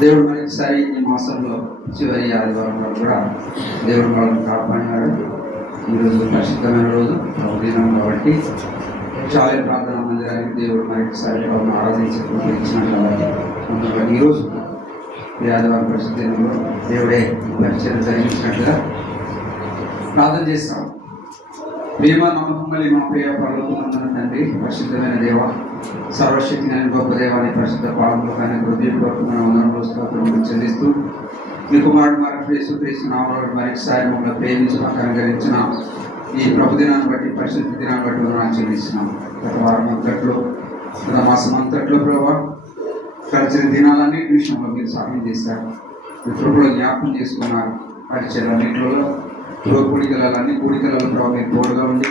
దేవుడు మరొకసారి ఈ మాసంలో చివరి ఆదివారంలో కూడా దేవుడు వాళ్ళని కాపాడినాడు. ఈరోజు పరిశుద్ధమైన రోజు దినం కాబట్టి చాలా ప్రార్థన మందిరానికి దేవుడు మరొకసారి వాళ్ళని ఆరాధించుకుంటూ ఇచ్చినాడు కాబట్టి అందువల్ల ఈరోజు ఈ ఆదివారం పరిశుద్ధ దినంలో దేవుడే పరిచయం జరిగించినట్లుగా ప్రార్థన చేస్తాం. ప్రేమ నమ్మకం మళ్ళీ మా ప్రియ పరలోకమందున తండ్రి, పరిశుద్ధమైన దేవ, సర్వశక్తి అయిన గొప్ప దేవాన్ని పరిశుద్ధ పాలనలో కానీ హృదయపూర్వకమైన వందనములు స్తోత్రములు చెల్లిస్తూ మీ కుమారుడు యేసుక్రీస్తు నామములో మరొకసారి మమ్మల్ని ప్రేమించి మాకు అనుగ్రహించిన ఈ ప్రభు దినాన్ని బట్టి పరిశుద్ధ దినాన్ని బట్టి వందనాలు చెల్లిస్తున్నాం. గత వారం అంతట్లో గత మాసం అంతట్లో ప్రభావ గడిచిన దినాలన్నింటి విషయంలో మీరు సహాయం చేశారు. మీ కృపలో జ్ఞాపకం చేసుకున్నారు. పరిచయాలన్నింటిలో కూడికలన్నీ కూడికలలో ప్రభావ మీరు తోడుగా ఉండి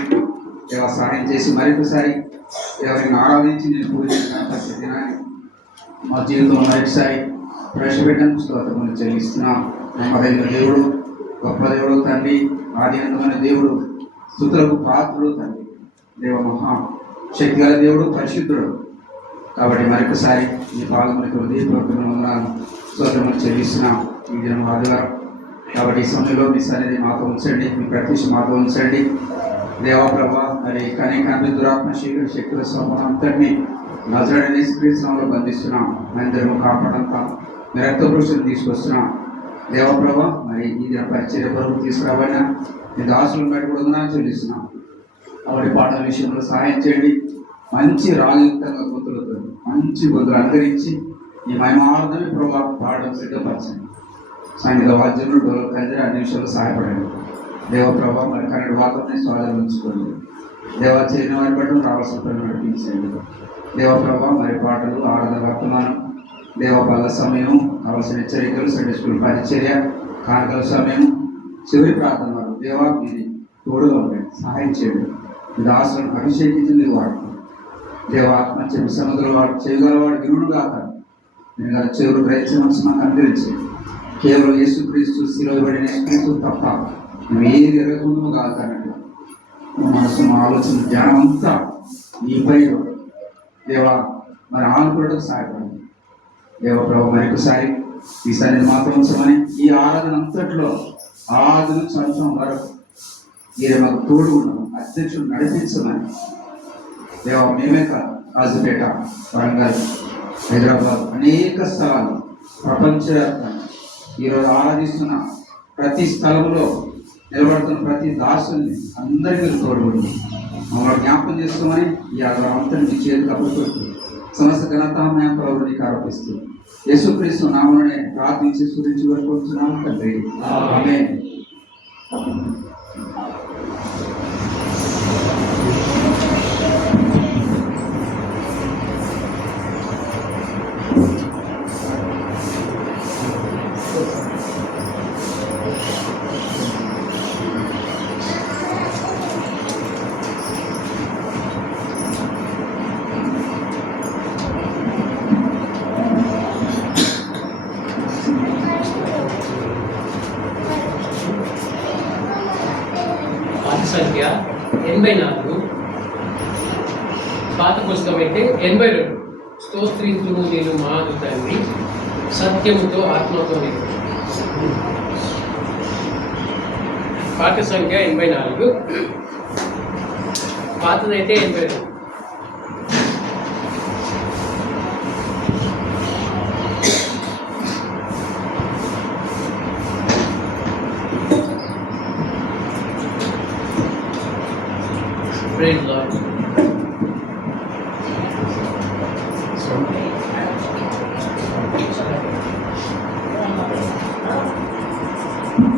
దేవ సహాయం చేసి మరొకసారి ఎవరిని ఆరాధించి నేను పూజించిన ప్రతి దినాన్ని మా జీవితంలో మరొకసారి ప్రవేశపెట్టడానికి స్తోత్రములు చెల్లిస్తున్నాం. నమ్మదైన దేవుడు, గొప్ప దేవుడు తండ్రి, ఆదినందమైన దేవుడు, స్తుతులకు పాత్రుడు తండ్రి, దేవ మహా శక్తిగల దేవుడు, పరిశుద్ధుడు. కాబట్టి మరొకసారి ఈ పాల్గొనకు హృదయపూర్వకమైన వందనాలు స్తోత్రములు చెల్లిస్తున్నాం. ఈ దినం ఆదివారం కాబట్టి ఈ సమయంలో మీ సన్నిధి మాతో ఉంచండి, మీ ప్రత్యక్ష మాతో ఉంచండి దేవా ప్రభా. మరి కనికరణ దురాత్మ శక్తుల సమూహం అంతటినీ నజరేయుడైన యేసుక్రీస్తులో బంధిస్తున్నాం. అందరము కాపాడంతా మీ రక్త పురుషులు తీసుకొస్తున్నాం దేవా ప్రభా. మరి ఈ దిన పరిచర్య కొరకు తీసుకురాబడిన మీ దాసులను బట్టి కూడా వందనాలు చెల్లిస్తున్నాం. కాబట్టి పాటల విషయంలో సహాయం చేయండి. మంచి రాజయుక్తంగా గొంతులతో మంచి గొంతులు అనుకరించి ఈ మహిమార్థమే ప్రభా పాడడం సిద్ధపరచండి. సంగీత వాద్యములు డోలు కంజర అన్ని విషయాలు సహాయపడండి దేవ ప్రభావ. మరి కరెంట్ వాతావరణం స్వాధీనం ఉంచుకోండి దేవ. చేయని వారి బట్టి రావాల్సిన పని నడిపించండి దేవ ప్రభావ. మరి పాటలు, ఆరాధన, వర్తమానం దేవ, పల్ల సమయం, కావలసిన హెచ్చరికలు, సండే స్కూల్ పరిచర్య, కానుకల సమయం, చివరి ప్రార్థన వారు దేవా మీది తోడుగా ఉండండి, సహాయం చేయండి. ఇది ఆశ్రమం అభిషేకించింది వాడు దేవ. ఆత్మహత్య సముద్రం వాడు చేయగలవాడు వినుడు కాక నేను గల చెవులు గ్రహించిన మనసు నాకు అందించి కేవలం యేసుక్రీస్తు శిలువబడిన యేసుక్రీస్తు తప్ప నువ్వు ఏది ఎరగకుండా కాదన్నట్టు మనసు ఆలోచన జ్ఞానం అంతా నీపై దేవా మరి ఆనుకోవడానికి సహాయపడింది దేవ ప్రభు. మరొకసారి ఈసారి మాత్రం ఉంచమని ఈ ఆరాధన అంతట్లో ఆరాధన సంవత్సరం వరకు మీరు మాకు తోడు ఉన్నాము, అధ్యక్షుడు నడిపించమని దేవ. మేమే కాదు, రాజుపేట, వరంగల్, హైదరాబాద్ అనేక స్థలాలు ప్రపంచవ్యాప్తంగా ఈరోజు ఆరాధిస్తున్న ప్రతి స్థలంలో నిలబడుతున్న ప్రతి దాసుల్ని అందరికీ తోడుకుంది మమ్మల్ని జ్ఞాపకం చేసుకోమని ఈ ఆధారం అంతా మీ చేతికి అప్పుడుతుంది. సమస్త ఘనతామయం ప్రభుని ఆరోపిస్తూ యేసుక్రీస్తు నామమునే ప్రార్థించి స్తుతించి వేడుకుంటున్నాము తండ్రి, ఆమేన్. సంఖ్య 84, పాత పుస్తకం అయితే 82. స్తోత్రించుము నేను మాదు తండ్రి, సత్యముతో ఆత్మతో. పాత సంఖ్య 84, పాతదైతే 82. Praise Lord.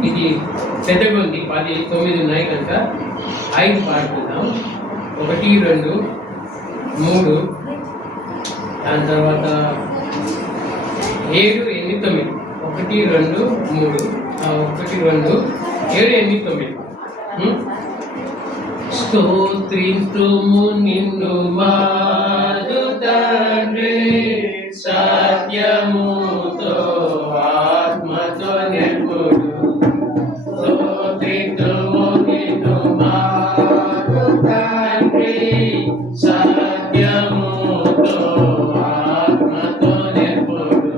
ఇది పెద్దగా ఉంది, 10, 9 ఉన్నాయి కనుక 5 పాడుకుందాం. 1, 2, 3, దాని తర్వాత 7, 8, 9. 1, 2, 3, 1, 2, 7, 8, 9. స్తోత్రింతుము నిన్ను మాదు తండ్రి, సత్యముతో ఆత్మతో నిర్మూడు. స్తోత్రింతుము నిన్ను మాదు తండ్రి, సత్యముతో ఆత్మతో నిర్మూడు.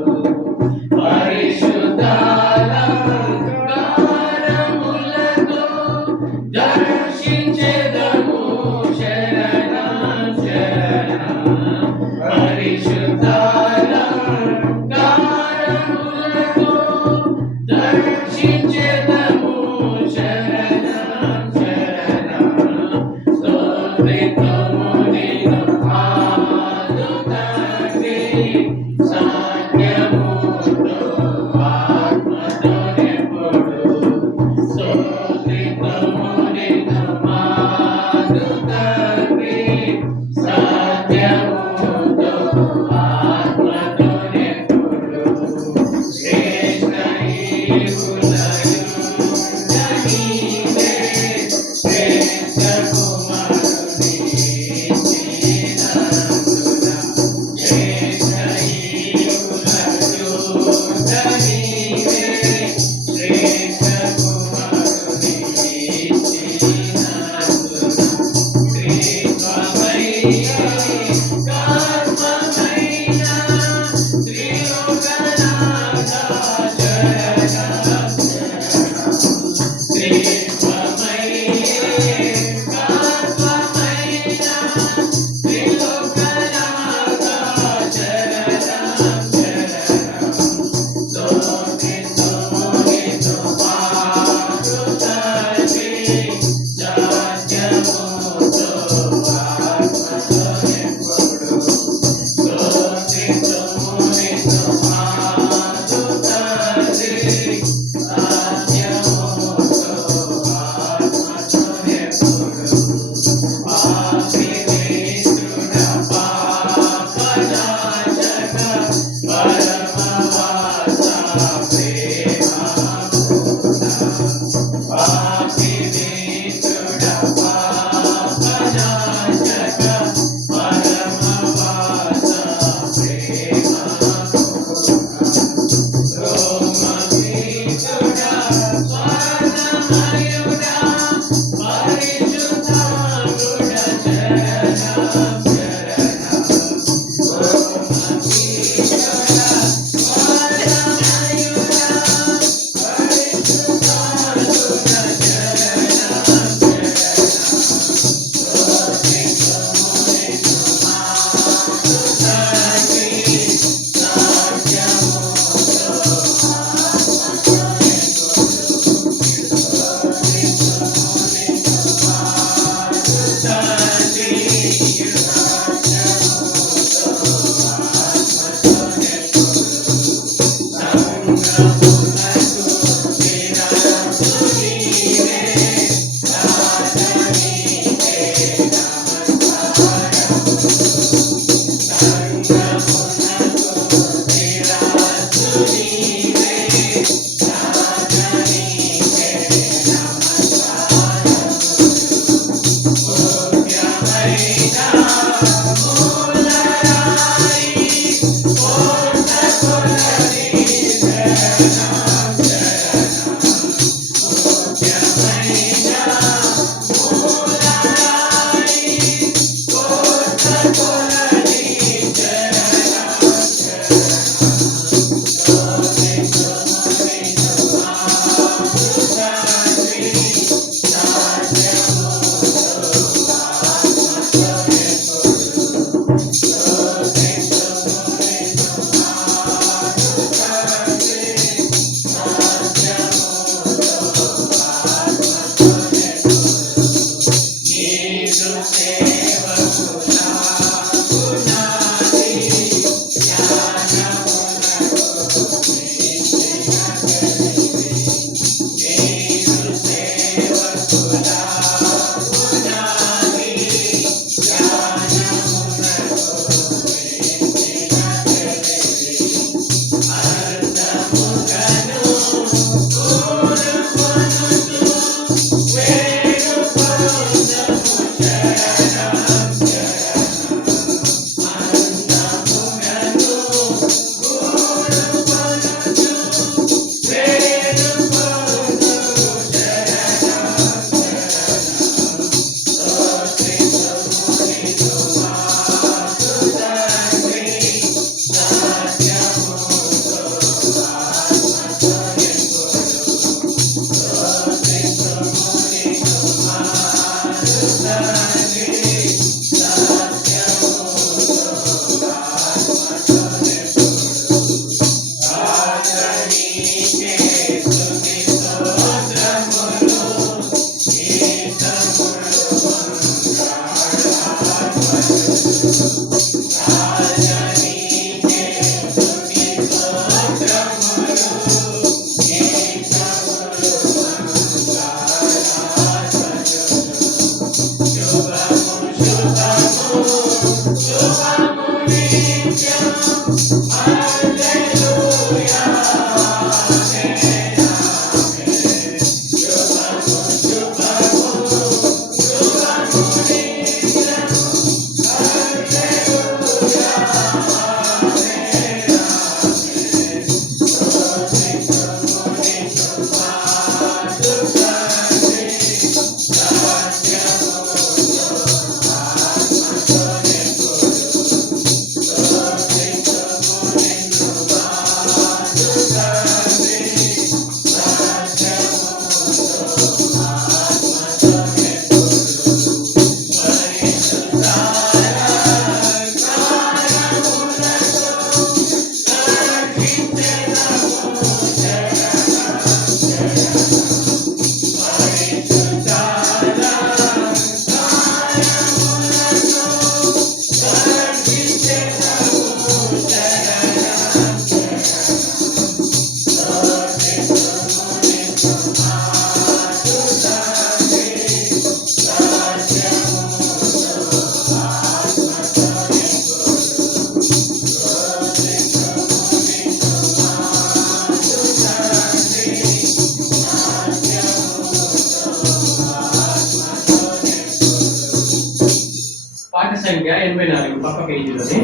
సంఖ్య 84 పక్క పేజీలోని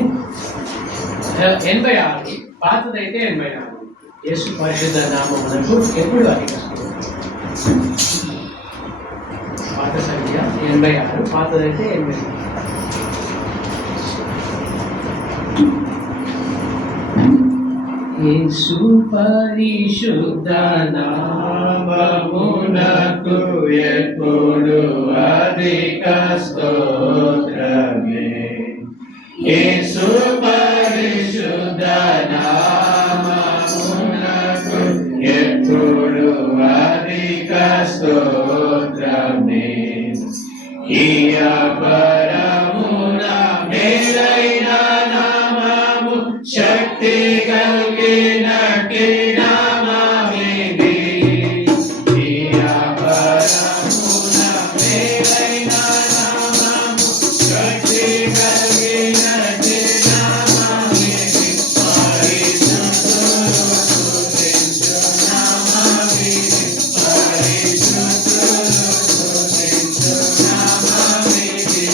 86 పాతదైతే 84. యేసు పరిశుద్ధ నామమునకు ఎప్పుడు అధికస్తుంది? పాత సంఖ్య 86, పాతదైతే 84. యేసు పరిశుద్ధ నామమునకు ఎప్పుడు అధిక స్తోత్రమే. యేసు పరిశుద్ధ నామమునకు ఎప్పుడు అధిక స్తోత్రమే. ఈ అపరమున మేలైన నామము శక్తి కలిగినట్టి నామమిది. ఈ అపరమున మేలైన నామము శక్తి కలిగినట్టి నామమిది. పరిశుద్ధులు స్తుతించు నామమిది. పరిశుద్ధులు స్తుతించు నామమిది.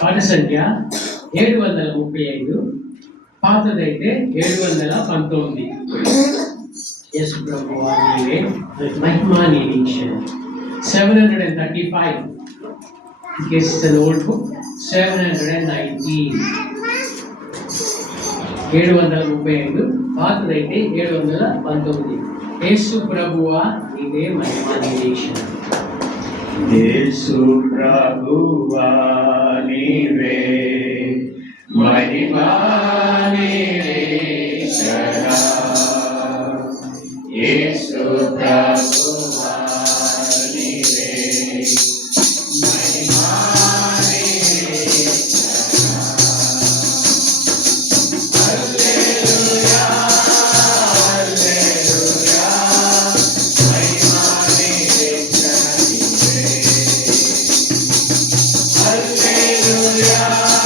పాట సంఖ్య 735, పాతదైతే 719. యేసు ప్రభువా నీవే మహిమా నిరీక్షణ. 735. In case it's an old book, 719. 735, పాతదైతే 719. యేసు ప్రభువా నీవే మహిమా నిరీక్షణ. యేసు ప్రభువా నీవే మహిమా నిరీక్షణ. యేసు ప్రభువా నీవే మహిమా నిరీక్షణ. హల్లెలూయా హల్లెలూయా మహిమా నిరీక్షణ నీవే. Hallelujah.